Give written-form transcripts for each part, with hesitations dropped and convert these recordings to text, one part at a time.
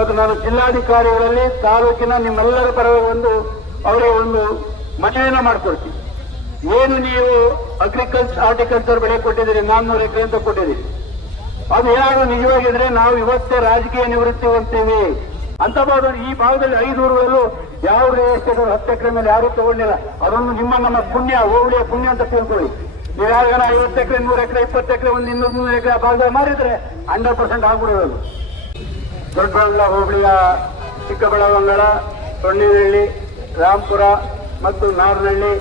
ಇವತ್ತು ನಾನು ಜಿಲ್ಲಾಧಿಕಾರಿಗಳಲ್ಲಿ ತಾಲೂಕಿನ ನಿಮ್ಮೆಲ್ಲರ ಪರವಾಗಿ ಅವರಿಗೆ ಒಂದು ಮನವಿಯನ್ನು ಮಾಡ್ಕೊಳ್ತೀನಿ. ಏನು ನೀವು ಹಾರ್ಟಿಕಲ್ಚರ್ ಬೆಳೆ ಕೊಟ್ಟಿದ್ದೀರಿ, 400 ಎಕರೆ ಅಂತ ಕೊಟ್ಟಿದ್ದೀರಿ, ಅದು ಏನಾದ್ರು ನಿಜವಾಗಿದ್ರೆ ನಾವು ಇವತ್ತೇ ರಾಜಕೀಯ ನಿವೃತ್ತಿ ಹೊಂದ್ತೀವಿ ಅಂತ ಈ ಭಾಗದಲ್ಲಿ 5 ಊರುಗಳಲ್ಲೂ ಯಾವ ರಿಯಲ್ 10 ಎಕರೆ ಮೇಲೆ ಯಾರು ತಗೊಂಡಿಲ್ಲ. ಅದೊಂದು ನಮ್ಮ ಪುಣ್ಯ, ಹೋಬಳಿಯ ಪುಣ್ಯ ಅಂತ ತಿಳ್ಕೊಳ್ಳಿ. ನೀವು ಯಾರಿಗಾರ 50 ಎಕರೆ, 100 ಎಕರೆ, 20 ಎಕರೆ, ಒಂದು 200 ಎಕರೆ ಭಾಗದಲ್ಲಿ ಮಾರಿದ್ರೆ 100% ಆಗ್ಬಿಡೋದು. ದೊಡ್ಡಬಳ್ಳಾಪುರ ಹೋಬಳಿಯ ಚಿಕ್ಕಬಳ್ಳಾಪುರ, ತೊಣ್ಣಿನಹಳ್ಳಿ, ರಾಂಪುರ ಮತ್ತು ನಾರನಹಳ್ಳಿ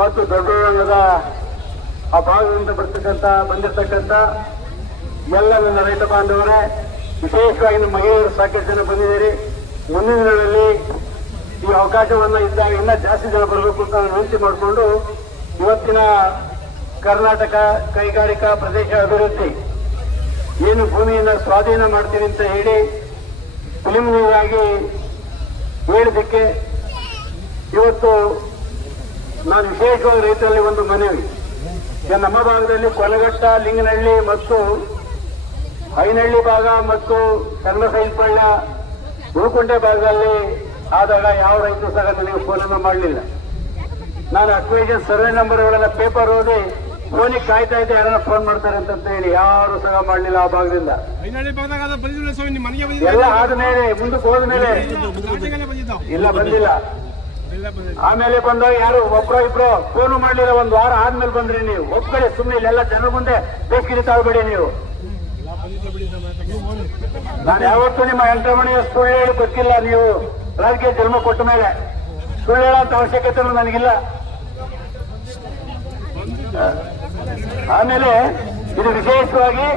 ಮತ್ತು ದೊಡ್ಡಬಳ್ಳಾಪುರದ ಆ ಭಾಗದಿಂದ ಬಂದಿರತಕ್ಕಂಥ ಎಲ್ಲ ನನ್ನ ರೈತ ಬಾಂಧವರೇ, ವಿಶೇಷವಾಗಿ ನಮ್ಮ ಮಹಿಳೆಯರು ಸಾಕಷ್ಟು ಜನ ಬಂದಿದ್ದೀರಿ. ಮುಂದಿನ ದಿನಗಳಲ್ಲಿ ಈ ಅವಕಾಶವನ್ನು ಇದ್ದಾಗ ಇನ್ನೂ ಜಾಸ್ತಿ ಜನ ಬರಬೇಕು ಅಂತ ವಿನಂತಿ ಮಾಡಿಕೊಂಡು ಇವತ್ತಿನ ಕರ್ನಾಟಕ ಕೈಗಾರಿಕಾ ಪ್ರದೇಶ ಅಭಿವೃದ್ಧಿ ಏನು ಭೂಮಿಯನ್ನು ಸ್ವಾಧೀನ ಮಾಡ್ತೀವಿ ಅಂತ ಹೇಳಿ ಪ್ರಿಲಿಮಿನರಿಯಾಗಿ ಹೇಳಿದ್ದಕ್ಕೆ ಇವತ್ತು ನಾನು ವಿಶೇಷವಾಗಿ ರೈತರಲ್ಲಿ ಒಂದು ಮನವಿ. ನಮ್ಮ ಭಾಗದಲ್ಲಿ ಕೊಲಗಟ್ಟ, ಲಿಂಗನಹಳ್ಳಿ ಮತ್ತು ಐನಹಳ್ಳಿ ಭಾಗ ಮತ್ತು ಚನ್ನಸೈಪಳ್ಳ, ಉಳುಕುಂಟೆ ಭಾಗದಲ್ಲಿ ಆದಾಗ ಯಾವ ರೈತರು ಸಹ ನನಗೆ ಫೋನನ್ನು ಮಾಡಲಿಲ್ಲ. ನಾನು ಅಕ್ವೇಷನ್ ಸರ್ವೆ ನಂಬರ್ಗಳೆಲ್ಲ ಪೇಪರ್ ಓದಿ ಫೋನಿಗೆ ಕಾಯ್ತಾ ಇದ್ದೆ, ಯಾರನ್ನ ಫೋನ್ ಮಾಡ್ತಾರೆ ಅಂತ ಹೇಳಿ ಯಾರು ಸಹ ಮಾಡಲಿಲ್ಲ. ಆ ಭಾಗದಿಂದ ಎಲ್ಲ ಆದ್ಮೇಲೆ ಮುಂದಕ್ಕೆ ಹೋದ್ಮೇಲೆ ಇಲ್ಲ ಬಂದಿಲ್ಲ. ಆಮೇಲೆ ಬಂದಾಗ ಯಾರು ಒಬ್ರು ಇಬ್ರು ಫೋನು ಮಾಡಲಿಲ್ಲ. 1 ವಾರ ಆದ್ಮೇಲೆ ಬಂದ್ರಿ ನೀವು. ಒಬ್ಬರೇ ಸುಮ್ಮನೆ ಇಲ್ಲೆಲ್ಲ ಜನರ ಮುಂದೆ ಬೇಕಿರಿ ತಾಳ್ಬೇಡಿ ನೀವು. ನಾನು ಯಾವತ್ತೂ ನಿಮ್ಮ ಯಂತ್ರಮಣಿಯ ಸುಳ್ಳು ಹೇಳಿ ಗೊತ್ತಿಲ್ಲ. ನೀವು ರಾಜಕೀಯ ಜನ್ಮ ಕೊಟ್ಟ ಮೇಲೆ ಸುಳ್ಳು ಹೇಳೋಂತ ಅವಶ್ಯಕತೆ ನನಗಿಲ್ಲ. ಆಮೇಲೆ ಇದು ವಿಶೇಷವಾಗಿ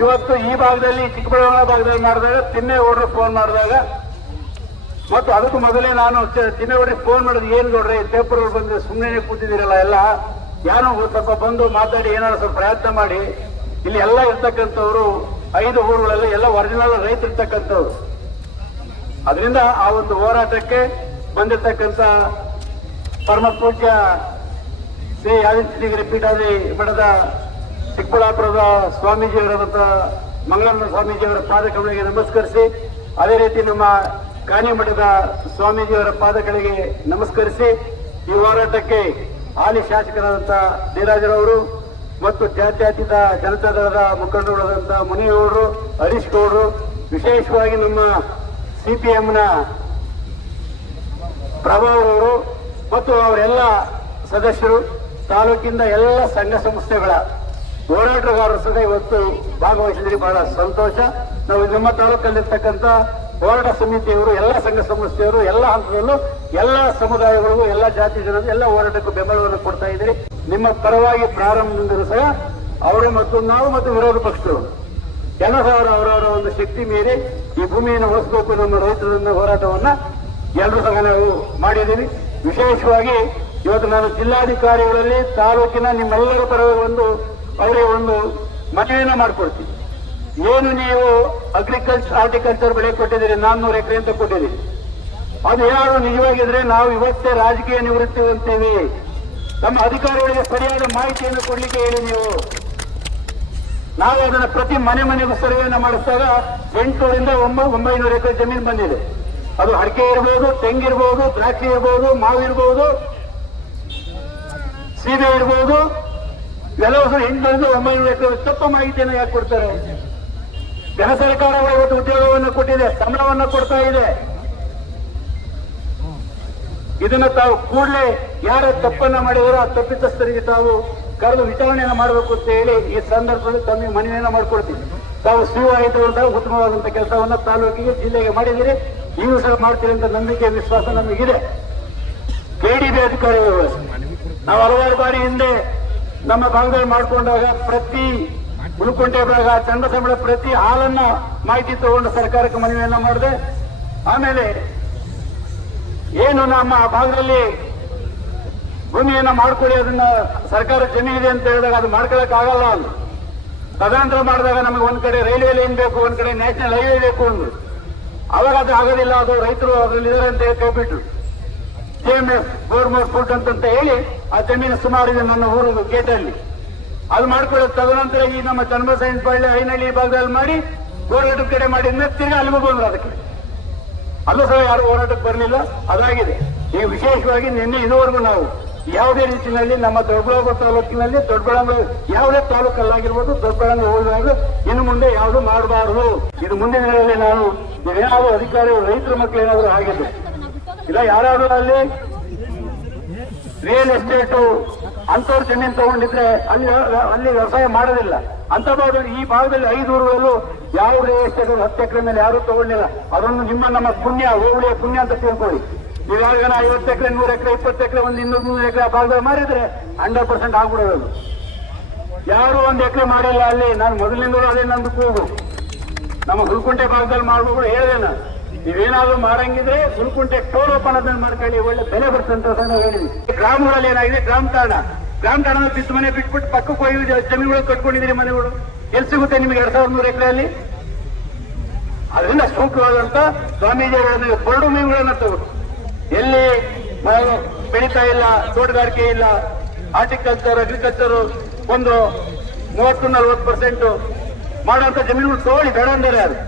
ಇವತ್ತು ಈ ಭಾಗದಲ್ಲಿ ಚಿಕ್ಕಬಳ್ಳಾಪುರ ಭಾಗದಲ್ಲಿ ಮಾಡಿದಾಗ ತಿಮ್ಮೇಗೌಡರು ಫೋನ್ ಮಾಡಿದಾಗ ಮತ್ತು ಅದಕ್ಕೂ ಮೊದಲೇ ನಾನು ತಿಮ್ಮೇಗೌಡರಿಗೆ ಫೋನ್ ಮಾಡಿದ್, ಏನ್ ನೋಡ್ರಿ ಪೇಪರ್ ಬಂದು ಸುಮ್ಮನೆ ಕೂತಿದ್ದೀರಲ್ಲ, ಎಲ್ಲ ಯಾರೋ ಸ್ವಲ್ಪ ಬಂದು ಮಾತಾಡಿ ಏನಾದ್ರು ಸ್ವಲ್ಪ ಪ್ರಯತ್ನ ಮಾಡಿ. ಇಲ್ಲಿ ಎಲ್ಲ ಇರ್ತಕ್ಕಂಥವ್ರು 5 ಊರುಗಳಲ್ಲಿ ಎಲ್ಲ ಒರಿಜಿನಲ್ ರೈತ ಇರ್ತಕ್ಕಂಥವ್ರು. ಅದರಿಂದ ಆ ಒಂದು ಹೋರಾಟಕ್ಕೆ ಬಂದಿರತಕ್ಕಂಥ ಪರಮ ಪೂಜ್ಯ ಶ್ರೀ ಆದಿತ್ಯಗಿರಿ ಪೀಠಾದಿ ಮಠದ ಚಿಕ್ಕಬಳ್ಳಾಪುರದ ಸ್ವಾಮೀಜಿಯವರಾದಂಥ ಮಂಗಳಾನಂದ ಸ್ವಾಮೀಜಿಯವರ ಪಾದಕಗಳಿಗೆ ನಮಸ್ಕರಿಸಿ, ಅದೇ ರೀತಿ ನಮ್ಮ ಕಾನಿ ಮಠದ ಸ್ವಾಮೀಜಿಯವರ ಪಾದಗಳಿಗೆ ನಮಸ್ಕರಿಸಿ ಈ ಹೋರಾಟಕ್ಕೆ ಹಾಲಿ ಶಾಸಕರಾದಂಥ ಧೀರಾಜರವರು ಮತ್ತು ಜಾತ್ಯತೀತ ಜನತಾದಳದ ಮುಖಂಡರಾದಂಥ ಮುನಿಗೌಡರು, ಹರೀಶ್ ಗೌಡರು, ವಿಶೇಷವಾಗಿ ನಮ್ಮ CPMನ ಪ್ರಭಾವರವರು ಮತ್ತು ಅವರೆಲ್ಲ ಸದಸ್ಯರು, ತಾಲೂಕಿಂದ ಎಲ್ಲ ಸಂಘ ಸಂಸ್ಥೆಗಳ ಹೋರಾಟಗಾರರು ಸಹ ಇವತ್ತು ಭಾಗವಹಿಸಿದ್ರೆ ಬಹಳ ಸಂತೋಷ. ನಾವು ನಮ್ಮ ತಾಲೂಕಲ್ಲಿರ್ತಕ್ಕಂಥ ಹೋರಾಟ ಸಮಿತಿಯವರು, ಎಲ್ಲ ಸಂಘ ಸಂಸ್ಥೆಯವರು ಎಲ್ಲ ಹಂತದಲ್ಲೂ ಎಲ್ಲ ಸಮುದಾಯಗಳಿಗೂ ಎಲ್ಲ ಜಾತಿ ಜನರು ಎಲ್ಲ ಹೋರಾಟಕ್ಕೂ ಬೆಂಬಲವನ್ನು ಕೊಡ್ತಾ ಇದ್ದೀರಿ. ನಿಮ್ಮ ಪರವಾಗಿ ಪ್ರಾರಂಭದಿಂದಲೂ ಸಹ ಅವರು ಮತ್ತು ನಾವು ಮತ್ತು ವಿರೋಧ ಪಕ್ಷದವರು ಎಲ್ಲ ಸಹ ಅವರವರ ಒಂದು ಶಕ್ತಿ ಮೀರಿ ಈ ಭೂಮಿಯನ್ನು ಉಳಿಸಬೇಕು ನಮ್ಮ ರೈತರ ಹೋರಾಟವನ್ನ ಎಲ್ಲರೂ ಸಹ ನಾವು ಮಾಡಿದ್ದೀವಿ. ವಿಶೇಷವಾಗಿ ಇವತ್ತು ನಾನು ಜಿಲ್ಲಾಧಿಕಾರಿಗಳಲ್ಲಿ ತಾಲೂಕಿನ ನಿಮ್ಮೆಲ್ಲರ ಪರವಾಗಿ ಅವರಿಗೆ ಒಂದು ಮನವಿಯನ್ನು ಮಾಡಿಕೊಡ್ತೀನಿ. ಏನು ನೀವು ಹಾರ್ಟಿಕಲ್ಚರ್ ಬೆಳೆ ಕೊಟ್ಟಿದ್ದೀರಿ, 400 ಎಕರೆ ಅಂತ ಕೊಟ್ಟಿದ್ದೀರಿ, ಅದು ಏನಾದ್ರು ನಿಜವಾಗಿದ್ರೆ ನಾವು ಇವತ್ತೇ ರಾಜಕೀಯ ನಿವೃತ್ತಿ ಹೊಂದ್ತೀವಿ. ನಮ್ಮ ಅಧಿಕಾರಿಗಳಿಗೆ ಸರಿಯಾದ ಮಾಹಿತಿಯನ್ನು ಕೊಡ್ಲಿಕ್ಕೆ ಹೇಳಿ ನೀವು. ನಾವು ಅದನ್ನ ಪ್ರತಿ ಮನೆಗೂ ಸರ್ವೆಯನ್ನು ಮಾಡಿಸಿದಾಗ 800ರಿಂದ 900 ಎಕರೆ ಜಮೀನು ಬಂದಿದೆ. ಅದು ಅಡಿಕೆ ಇರ್ಬೋದು, ತೆಂಗಿರ್ಬೋದು, ದ್ರಾಕ್ಷಿ ಇರ್ಬೋದು, ಮಾವು ಇರ್ಬೋದು, ಸೀಬೆ ಇರ್ಬೋದು, ಎಲ್ಲವೂ 800ರಿಂದ 900 ಎಕರೆ. ತಪ್ಪ ಮಾಹಿತಿಯನ್ನು ಯಾಕೆ ಕೊಡ್ತಾರೆ? ಜನ ಸರ್ಕಾರಗಳು ಇವತ್ತು ಉದ್ಯೋಗವನ್ನು ಕೊಟ್ಟಿದೆ, ಸಂಬಳವನ್ನು ಕೊಡ್ತಾ ಇದೆ. ಇದನ್ನು ತಾವು ಕೂಡಲೇ ಯಾರ ತಪ್ಪನ್ನ ಮಾಡಿದರೋ ಆ ತಪ್ಪಿತಸ್ಥರಿಗೆ ತಾವು ಕರೆದು ವಿಚಾರಣೆಯನ್ನು ಮಾಡಬೇಕು ಅಂತ ಹೇಳಿ ಈ ಸಂದರ್ಭದಲ್ಲಿ ತಮಗೆ ಮನವಿಯನ್ನು ಮಾಡಿಕೊಡ್ತೀವಿ. ತಾವು ಸುವಾಯಿತುವಂತಹ ಉತ್ತಮವಾದಂತಹ ಕೆಲಸವನ್ನ ತಾಲೂಕಿಗೆ, ಜಿಲ್ಲೆಗೆ ಮಾಡಿದಿರಿ. ನೀವು ಸಹ ಮಾಡ್ತೀರಿ ಅಂತ ನಂಬಿಕೆ, ವಿಶ್ವಾಸ ನಮಗಿದೆ. KDB ಅಧಿಕಾರಿಗಳು ನಾವು ಹಲವಾರು ಬಾರಿ ಹಿಂದೆ ನಮ್ಮ ಭಾಗದಲ್ಲಿ ಮಾಡಿಕೊಂಡಾಗ ಪ್ರತಿ ಉಳುಕುಂಟೆ ಭಾಗ, ಚನ್ನಸಂಬಳ ಪ್ರತಿ ಹಾಲನ್ನ ಮಾಹಿತಿ ತಗೊಂಡು ಸರ್ಕಾರಕ್ಕೆ ಮನವಿಯನ್ನ ಮಾಡಿದೆ. ಆಮೇಲೆ ಏನು ನಮ್ಮ ಭಾಗದಲ್ಲಿ ಭೂಮಿಯನ್ನ ಮಾಡ್ಕೊಳ್ಳಿ, ಅದನ್ನ ಸರ್ಕಾರ ಜಮೀನು ಇದೆ ಅಂತ ಹೇಳಿದಾಗ ಅದು ಮಾಡ್ಕೊಳಕ್ ಆಗಲ್ಲ ಅಂದ್ರು. ತದಾಂತರ ಮಾಡಿದಾಗ ನಮಗೆ ಒಂದ್ ಕಡೆ ರೈಲ್ವೆ ಲೈನ್ ಬೇಕು, ಒಂದ್ ಕಡೆ ನ್ಯಾಷನಲ್ ಹೈವೇ ಬೇಕು ಅಂದ್ರು. ಅವಾಗ ಅದು ಆಗೋದಿಲ್ಲ, ಅದು ರೈತರು ಅದರಲ್ಲಿ ಇದಾರೆ ಅಂತ ಹೇಳಿ ಕೈಬಿಟ್ರು. JMF ಗೋರ್ಮೆಂಟ್ ಫುಡ್ ಅಂತ ಹೇಳಿ ಆ ಜಮೀನು ಸುಮಾರು ಇದೆ ನನ್ನ ಊರು ಗೇಟಲ್ಲಿ. ಅದು ಮಾಡ್ಕೊಳ್ಳೋದು. ತದನಂತರ ಈ ನಮ್ಮ ಚನ್ನಬಸವನಪಳ್ಳಿ, ಐನಹಳ್ಳಿ ಭಾಗದಲ್ಲಿ ಮಾಡಿ ಹೋರಾಟದ ಕಡೆ ಮಾಡಿದ್ರೆ ತಿರ್ಗಿ ಅಲ್ಲಿಗೂ ಬಂದ್ರು ಅದಕ್ಕೆ. ಅಲ್ಲೂ ಸಹ ಯಾರು ಹೋರಾಟಕ್ಕೆ ಬರಲಿಲ್ಲ. ಅದಾಗಿದೆ. ಈಗ ವಿಶೇಷವಾಗಿ ನಿನ್ನೆ ಇದುವರೆಗೂ ನಾವು ಯಾವುದೇ ರೀತಿಯಲ್ಲಿ ನಮ್ಮ ದೊಡ್ಡಬಳ್ಳಾಪುರ ತಾಲೂಕಿನಲ್ಲಿ ಯಾವುದೇ ತಾಲೂಕಲ್ಲಾಗಿರ್ಬೋದು, ದೊಡ್ಡಬಳ್ಳಾಪುರ ಹೋದಾಗ ಇನ್ನು ಮುಂದೆ ಯಾವುದು ಮಾಡಬಾರದು. ಇದು ಮುಂದಿನ ದಿನಗಳಲ್ಲಿ ನಾನು ಏನಾದರೂ ಅಧಿಕಾರಿಗಳು ರೈತರ ಮಕ್ಕಳು ಏನಾದರೂ ಆಗಿದ್ದು ಇಲ್ಲ, ಯಾರಾದರೂ ಅಲ್ಲಿ ರಿಯಲ್ ಎಸ್ಟೇಟು ಅಂತವ್ರ ಜಮೀನು ತಗೊಂಡಿದ್ರೆ ಅಲ್ಲಿ ವ್ಯವಸಾಯ ಮಾಡೋದಿಲ್ಲ. ಅಂತ ಭಾಗದಲ್ಲಿ ಈ ಭಾಗದಲ್ಲಿ 5 ಊರುಗಳಲ್ಲೂ ಯಾವ ರಿಯಲ್ ಎಸ್ಟೇಟ್ 10 ಎಕರೆ ಮೇಲೆ ಯಾರೂ ತಗೊಂಡಿಲ್ಲ. ಅದನ್ನು ನಮ್ಮ ಪುಣ್ಯ, ಹೋಬಳಿಯ ಪುಣ್ಯ ಅಂತ ತಿಳ್ಕೊಳ್ಳಿ. ನೀವು ಯಾವ 50 ಎಕರೆ, 100 ಎಕರೆ, 20 ಎಕರೆ, ಒಂದು 200 ಎಕರೆ ಭಾಗದಲ್ಲಿ ಮಾರಿದ್ರೆ 100% ಆಗ್ಬಿಡೋದು. ಯಾರು 1 ಎಕರೆ ಮಾಡಿಲ್ಲ ಅಲ್ಲಿ. ನಾನು ಮೊದಲಿನಿಂದಲೂ ಅದೇ ನಂದು ಕೂಗು. ನಮ್ಮ ಹುಲ್ಕುಂಟೆ ಭಾಗದಲ್ಲಿ ಮಾಡ್ಬೋದು ಹೇಳಿದೆ. ನೀವೇನಾದ್ರೂ ಮಾಡಂಗಿದ್ರೆ ಹುಲ್ಕುಂಟೆ ಟೋಲ್ ಓಪನ್ ಅದನ್ನು ಮಾಡ್ಕೊಳ್ಳಿ, ಒಳ್ಳೆ ಬೆಲೆ ಬರ್ತಂತ ಹೇಳಿದ್ವಿ. ಗ್ರಾಮಗಳಲ್ಲಿ ಏನಾಗಿದೆ, ಗ್ರಾಮ ತಾಣ ಬಿತ್ತು ಮನೆ ಬಿಟ್ಬಿಟ್ಟು ಪಕ್ಕಕ್ಕೆ ಹೋಗಿ ಜಮೀನುಗಳು ಕಟ್ಕೊಂಡಿದ್ದೀರಿ. ಮನೆಗಳು ಎಲ್ಲಿ ಸಿಗುತ್ತೆ ನಿಮಗೆ 2300 ಎಕರೆಯಲ್ಲಿ? ಅದರಿಂದ ಸೂಕ್ತವಾದಂತ ಸ್ವಾಮೀಜಿಯವರನ್ನು ಬರಡು ಮೀನುಗಳನ್ನ ತಗೊಂಡು ಎಲ್ಲಿ ಬೆಳೀತಾ ಇಲ್ಲ, ತೋಟಗಾರಿಕೆ ಇಲ್ಲ, ಹಾರ್ಟಿಕಲ್ಚರ್, ಅಗ್ರಿಕಲ್ಚರ್ ಒಂದು 30-40% ಮಾಡುವಂತ ಜಮೀನುಗಳು ತಗೊಳ್ಳಿ, ಬೇಡ ಅಂದರೆ ಅದು.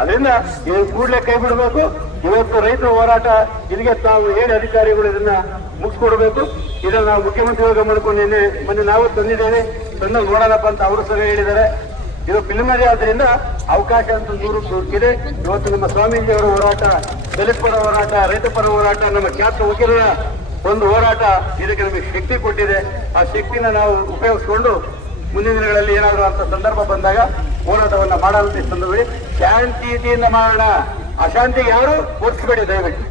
ಅದರಿಂದ ಇದು ಕೂಡಲೇ ಕೈ ಬಿಡಬೇಕು. ಇವತ್ತು ರೈತರ ಹೋರಾಟ ಇಲ್ಲಿಗೆ ತಾವು ಹೇಳಿ ಅಧಿಕಾರಿಗಳು ಇದನ್ನ ಮುಗಿಸ್ಕೊಡ್ಬೇಕು. ಇದನ್ನು ನಾವು ಮುಖ್ಯಮಂತ್ರಿ ಗಮನಕೊಂಡು ಮೊನ್ನೆ ನಾವು ತಂದಿದ್ದೇವೆ, ತಂದಲ್ಲಿ ನೋಡೋಣಪ್ಪ ಅಂತ ಅವರು ಸಹ ಹೇಳಿದ್ದಾರೆ. ಇದು ಪ್ರಿಲಿಮಿನರಿ ಆದ್ರಿಂದ ಅವಕಾಶ ಅಂತ ದೊರಕಿದೆ. ಇವತ್ತು ನಮ್ಮ ಸ್ವಾಮೀಜಿಯವರ ಹೋರಾಟ, ದಲಿತ ಪರ ಹೋರಾಟ, ರೈತ ಪರ ಹೋರಾಟ, ನಮ್ಮ ಖ್ಯಾತ ವಕೀಲರ ಒಂದು ಹೋರಾಟ ಇದಕ್ಕೆ ನಮಗೆ ಶಕ್ತಿ ಕೊಟ್ಟಿದೆ. ಆ ಶಕ್ತಿನ ನಾವು ಉಪಯೋಗಿಸಿಕೊಂಡು ಮುಂದಿನ ದಿನಗಳಲ್ಲಿ ಏನಾದರೂ ಅಂತ ಸಂದರ್ಭ ಬಂದಾಗ ಹೋರಾಟವನ್ನ ಮಾಡಲು ಸಂದರ್ಭದಲ್ಲಿ ಶಾಂತಿಯಿಂದ ಮಾಡೋಣ. ಅಶಾಂತಿಗೆ ಯಾರು ಓಡಿಸಬೇಡಿ ದಯವಿಟ್ಟು.